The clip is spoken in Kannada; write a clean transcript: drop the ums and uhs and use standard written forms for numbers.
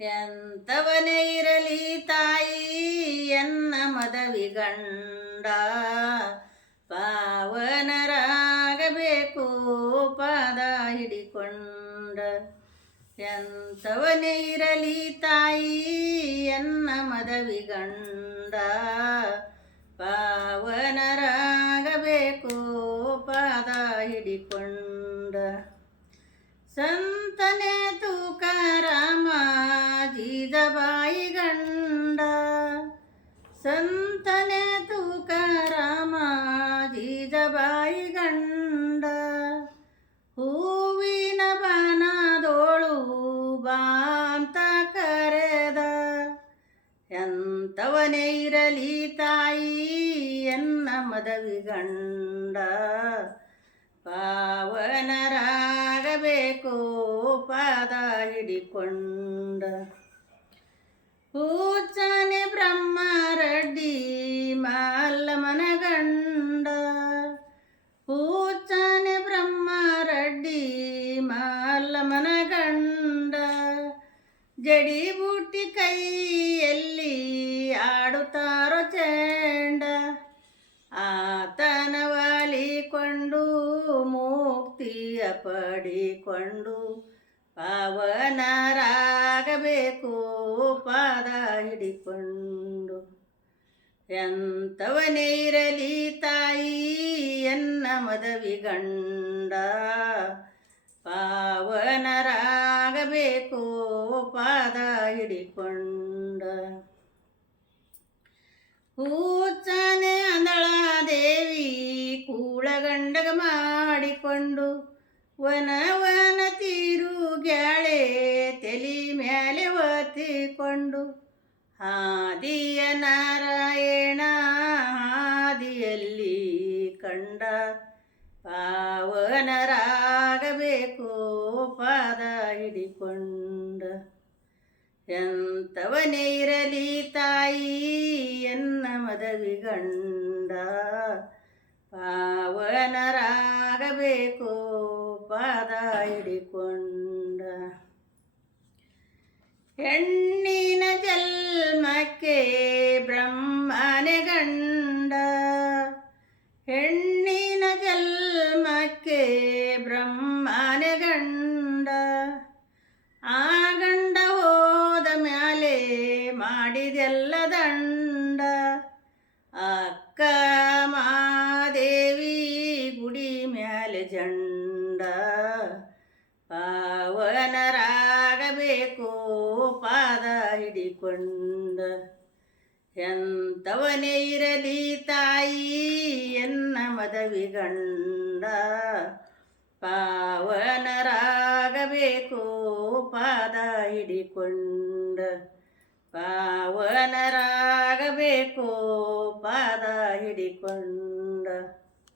ಎಂತವನೇ ಇರಲಿ ತಾಯಿ ಎನ್ನ ಮದವಿಗಂಡ ಪಾವನರಾಗಬೇಕು ಪಾದ ಹಿಡಿಕೊಂಡ. ಎಂತವನೇ ಇರಲಿ ತಾಯಿ ಎನ್ನ ಮದವಿಗಂಡ ಪಾವನರಾಗಬೇಕು ಪಾದ ಹಿಡಿಕೊಂಡ. ಸಂತನೇ ತುಕಾರಾಮ ಜೀಜಬಾಯಿ ಗಂಡ, ಸಂತನೇ ತುಕಾರಾಮ ಜೀಜಬಾಯಿ ಗಂಡ. ಹೂವಿನ ಬಾನದೋಳು ಬಾಂತ ಕರೆದ. ಎಂತವನೇ ಇರಲಿ ತಾಯಿ ಎನ್ನ ಮದವಿಗಂಡ ಪಾವನರಾಗಬೇಕು ಪಾದ ಹಿಡಿಕೊಂಡ. ಪೂಜನೆ ಬ್ರಹ್ಮರೆಡ್ಡಿ ಮಲ್ಲಮ್ಮನ ಗಂಡ, ಪೂಜನೆ ಬ್ರಹ್ಮರೆಡ್ಡಿ ಮಲ್ಲಮ್ಮನ ಗಂಡ. ಜಡಿ ಬೂಟಿ ಕೈಯಲ್ಲಿ ಆಡುತ್ತಾರೋ ಚೆಂಡ, ಆತನ ವಾಲಿಕೊಂಡು ಮುಕ್ತಿಯ ಪಡಿಕೊಂಡು ಪಾವನರಾಗಬೇಕು ಪಾದ ಹಿಡಿಕೊಂಡು. ಎಂತವನೇ ಇರಲಿ ತಾಯಿ ಎನ್ನ ಮದವಿಗಂಡ ಪಾವನರಾಗಬೇಕು ಪಾದ ಹಿಡಿಕೊಂಡ. ಹೂಚನೆ ಅಂದಳಾದೇವಿ ಕೂಳಗಂಡಗ ಮಾಡಿಕೊಂಡು ವನವನ ತಿರುಗ್ಯಾಳೆ ತಲಿ ಮ್ಯಾಲೆ ಒತ್ತಿಕೊಂಡು. ಹಾದಿಯ ನಾರಾಯಣ ಹಾದಿಯಲ್ಲಿ ಕಂಡ ಪಾವನರಾಗಬೇಕು ಪಾದ ಹಿಡಿಕೊಂಡ. ಎಂತವನೇ ಇರಲಿ ತಾಯಿ ಎನ್ನ ಮದವಿಗಂಡ ಪಾವನರಾಗಬೇಕು ಪಾದ ಹಿಡಿಕೊಂಡ. ಹೆಣ್ಣಿನ ಜನ್ಮಕ್ಕೆ ಬ್ರಹ್ಮನೇ ಗಂಡ, ಹೆಣ್ಣಿನ ಜನ್ಮಕ್ಕೆ ಬ್ರಹ್ಮನೇ ಗಂಡ. ಆ ಗಂಡ ಹೋದ ಮ್ಯಾಲೆ ಮಾಡಿದೆಲ್ಲ ದಂಡ. ಅಕ್ಕ ಮಾದೇವಿ ಗುಡಿ ಮ್ಯಾಲೆ ಜಂಡ ಪಾವನರಾಗಬೇಕು ಪಾದ ಹಿಡಿಕೊಂಡ. ಎಂತವನೇ ಇರಲಿ ತಾಯಿ ಎನ್ನ ಮದವಿಗಂಡ ಪಾವನರಾಗಬೇಕು ಪಾದ ಹಿಡಿಕೊಂಡ. ಪಾವನರಾಗಬೇಕು ಪಾದ ಹಿಡಿಕೊಂಡ.